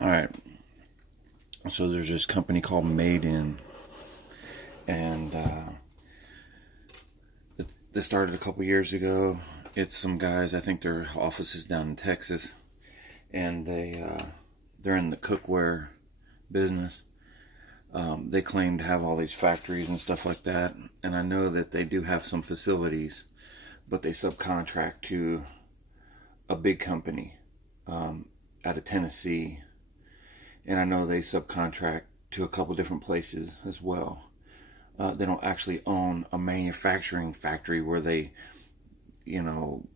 Alright, so there's this company called Made In, and they started a couple years ago. It's some guys, I think their office is down in Texas, and they're in the cookware business. They claim to have all these factories and stuff like that, and I know that they do have some facilities, but they subcontract to a big company out of Tennessee, and I know they subcontract to a couple different places as well. They don't actually own a manufacturing factory where they,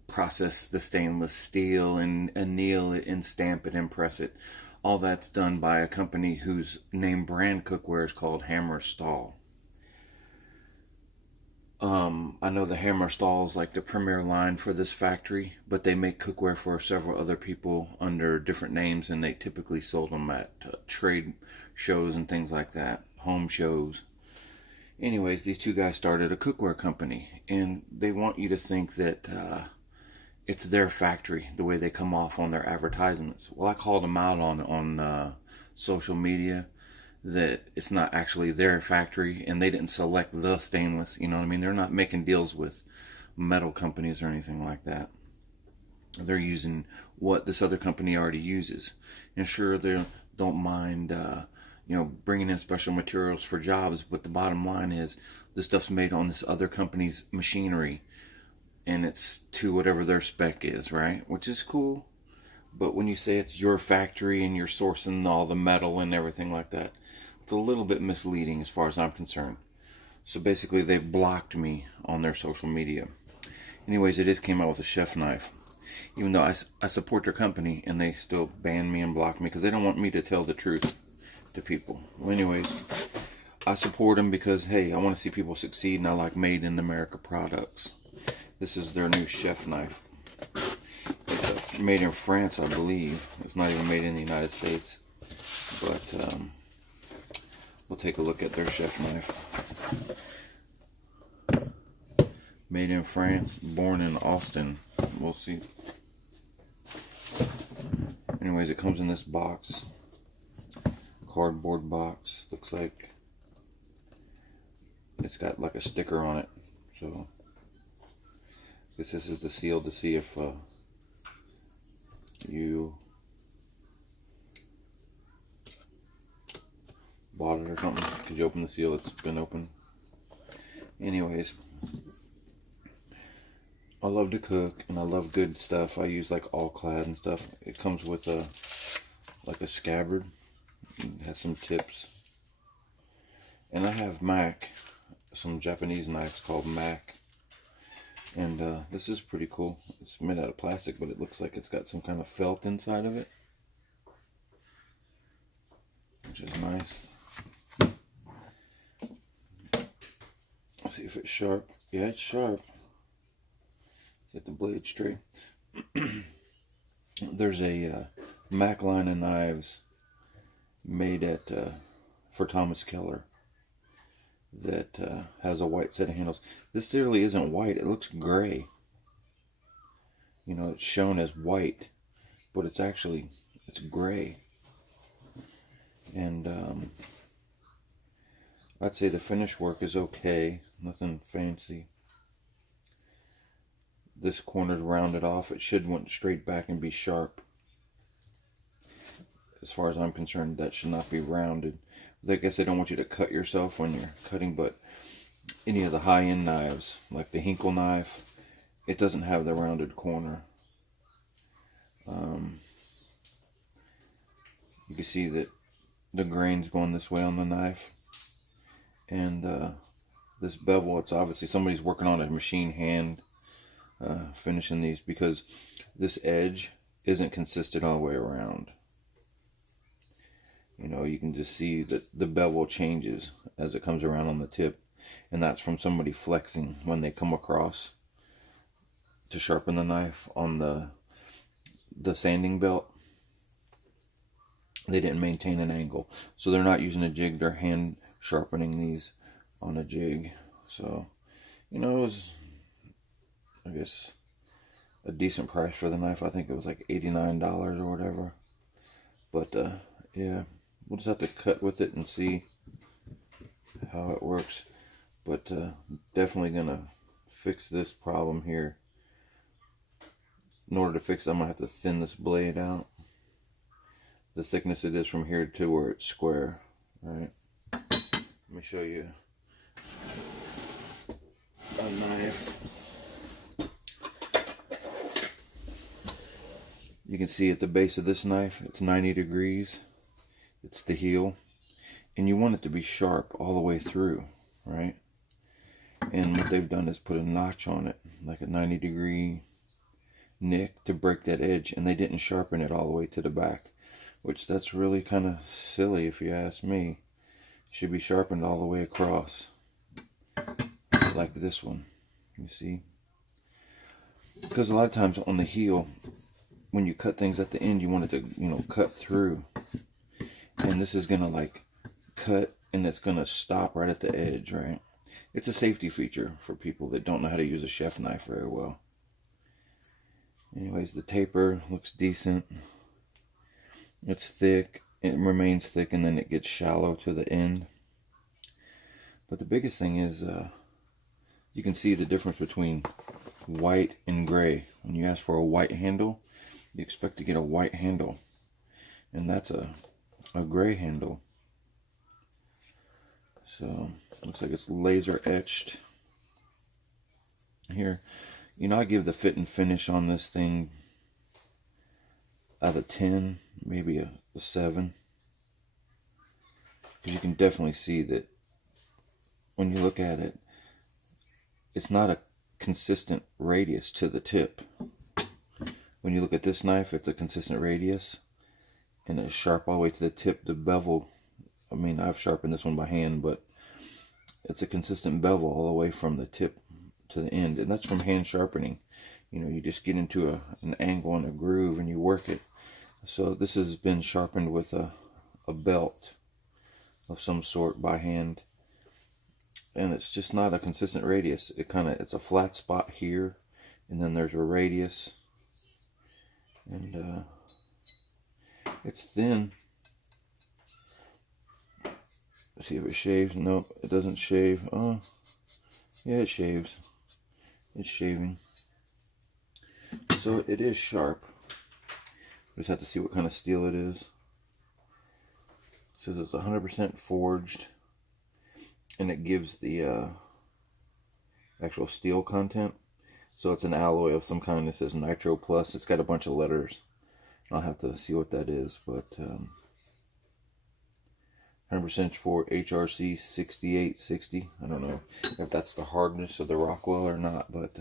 process the stainless steel and anneal it and stamp it and press it. All that's done by a company whose name brand cookware is called Hammer Stall. I know the Hammer Stall is like the premier line for this factory, but they make cookware for several other people under different names, and they typically sold them at trade shows and things like that, home shows. Anyways, these two guys started a cookware company, and they want you to think that it's their factory, the way they come off on their advertisements. Well, I called them out on social media that it's not actually their factory, and they didn't select the stainless. You know what I mean? They're not making deals with metal companies or anything like that. They're using what this other company already uses. And sure, they don't mind bringing in special materials for jobs, but the bottom line is the stuff's made on this other company's machinery, and it's to whatever their spec is, right? Which is cool. But when you say it's your factory and you're sourcing all the metal and everything like that, it's a little bit misleading as far as I'm concerned. So basically, they've blocked me on their social media. Anyways, they just came out with a chef knife. Even though I support their company, and they still ban me and block me because they don't want me to tell the truth to people. Well, anyways, I support them because, hey, I want to see people succeed, and I like made in America products. This is their new chef knife. It's made in France, I believe. It's not even made in the United States. But we'll take a look at their chef knife. Made in France, born in Austin. We'll see. Anyways, it comes in this box. Cardboard box. Looks like it's got like a sticker on it. So I guess this is the seal to see if you bought it or something. Could you open the seal? It's been open. Anyways, I love to cook and I love good stuff. I use like all clad and stuff. It comes with like a scabbard. It has some tips. And I have Mac, some Japanese knives called Mac. And this is pretty cool. It's made out of plastic, but it looks like it's got some kind of felt inside of it, which is nice. Let's see if it's sharp. Yeah, it's sharp. Get the blade straight. There's a Mac line of knives made at for Thomas Keller that has a white set of handles. This really isn't white. It looks gray. You know, it's shown as white, but it's gray. And I'd say the finish work is okay. Nothing fancy. This corner's rounded off. It should went straight back and be sharp. As far as I'm concerned, that should not be rounded. I guess they don't want you to cut yourself when you're cutting, but any of the high-end knives, like the Hinkle knife, it doesn't have the rounded corner. You can see that the grain's going this way on the knife. And this bevel, it's obviously somebody's working on a machine hand finishing these, because this edge isn't consistent all the way around. You know, you can just see that the bevel changes as it comes around on the tip. And that's from somebody flexing when they come across to sharpen the knife on the sanding belt. They didn't maintain an angle. So they're not using a jig, they're hand sharpening these on a jig. So, you know, it was, I guess, a decent price for the knife. I think it was like $89 or whatever. But Yeah, we'll just have to cut with it and see how it works. But definitely gonna fix this problem here. In order to fix it, I'm gonna have to thin this blade out. The thickness it is from here to where it's square, right? Let me show you a knife. You can see at the base of this knife, it's 90 degrees. It's the heel. And you want it to be sharp all the way through, right? And what they've done is put a notch on it, like a 90-degree nick to break that edge. And they didn't sharpen it all the way to the back, which that's really kind of silly if you ask me. It should be sharpened all the way across, like this one. You see? Because a lot of times on the heel, when you cut things at the end, you want it to, cut through. And this is going to like cut and it's going to stop right at the edge, right? It's a safety feature for people that don't know how to use a chef knife very well. Anyways, the taper looks decent. It's thick. It remains thick and then it gets shallow to the end. But the biggest thing is you can see the difference between white and gray. When you ask for a white handle, you expect to get a white handle, and that's a gray handle. So looks like it's laser etched here. I give the fit and finish on this thing out of 10, maybe a 7, because you can definitely see that when you look at it, it's not a consistent radius to the tip. When you look at this knife, it's a consistent radius and it's sharp all the way to the tip. The bevel, I mean, I've sharpened this one by hand, but it's a consistent bevel all the way from the tip to the end. And that's from hand sharpening. You just get into an angle and a groove and you work it. So this has been sharpened with a belt of some sort by hand. And it's just not a consistent radius. It's a flat spot here, and then there's a radius. And it's thin. Let's see if it shaves. Nope, it doesn't shave. Oh, yeah, it shaves. It's shaving. So it is sharp. Just have to see what kind of steel it is. It says it's 100% forged, and it gives the actual steel content. So it's an alloy of some kind. It says Nitro Plus. It's got a bunch of letters. I'll have to see what that is, but 100% for HRC 6860. I don't know if that's the hardness of the Rockwell or not, but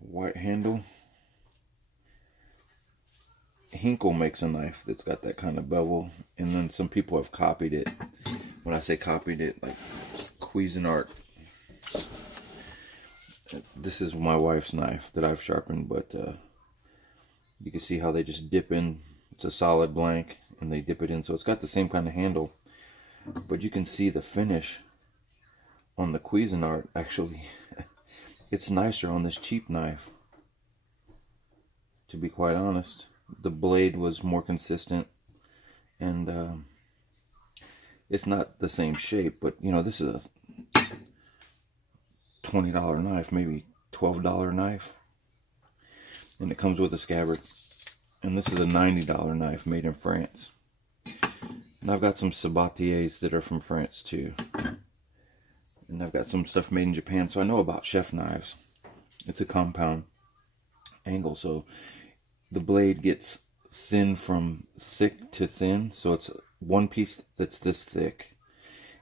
white handle. Hinkle makes a knife that's got that kind of bevel, and then some people have copied it. When I say copied it, like Cuisinart. This is my wife's knife that I've sharpened, but you can see how they just dip in. It's a solid blank, and they dip it in, so it's got the same kind of handle. But you can see the finish on the Cuisinart. Actually, it's nicer on this cheap knife, to be quite honest. The blade was more consistent, and it's not the same shape, but this is a $20 knife, maybe $12 knife, and it comes with a scabbard. And this is a $90 knife made in France. And I've got some sabatiers that are from France too, and I've got some stuff made in Japan, so I know about chef knives. It's a compound angle, so the blade gets thin from thick to thin, so it's one piece that's this thick,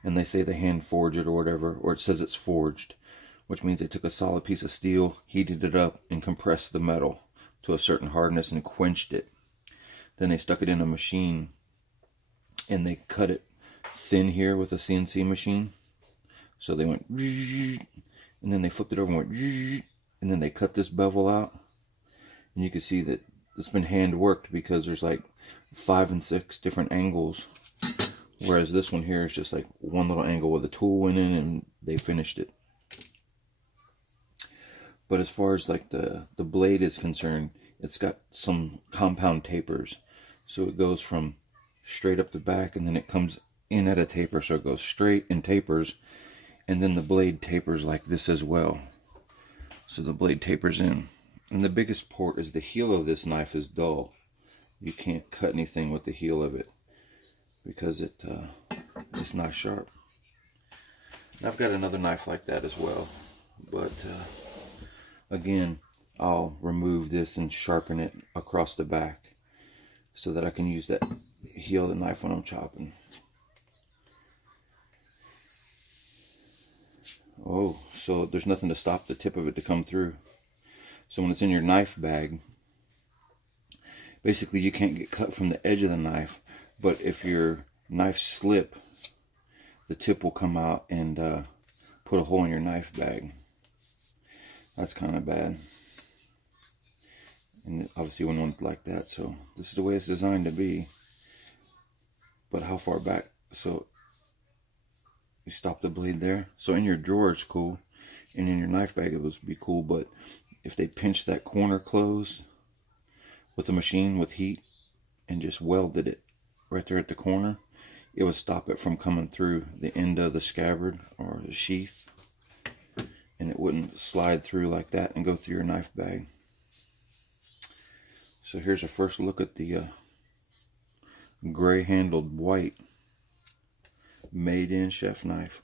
and they say they hand forge it or whatever, or it says it's forged, which means they took a solid piece of steel, heated it up, and compressed the metal to a certain hardness and quenched it. Then they stuck it in a machine, and they cut it thin here with a CNC machine. So they went, and then they flipped it over and went, and then they cut this bevel out. And you can see that it's been hand worked, because there's like 5 and 6 different angles, whereas this one here is just like one little angle where the tool went in and they finished it. But as far as like the blade is concerned, it's got some compound tapers, So it goes from straight up the back, and then it comes in at a taper, so it goes straight and tapers, and then the blade tapers like this as well. So the blade tapers in. And the biggest port is the heel of this knife is dull. You can't cut anything with the heel of it because it's not sharp. And I've got another knife like that as well, but again, I'll remove this and sharpen it across the back so that I can use that heel of the knife when I'm chopping. Oh, so there's nothing to stop the tip of it to come through. So when it's in your knife bag, basically you can't get cut from the edge of the knife, but if your knife slip, the tip will come out and put a hole in your knife bag. That's kind of bad. And obviously you wouldn't want it like that, so this is the way it's designed to be. But how far back? So you stop the blade there. So in your drawer it's cool, and in your knife bag it would be cool, but if they pinch that corner closed with a machine with heat and just welded it right there at the corner, it would stop it from coming through the end of the scabbard or the sheath, and it wouldn't slide through like that and go through your knife bag. So here's a first look at the gray handled white made in chef knife.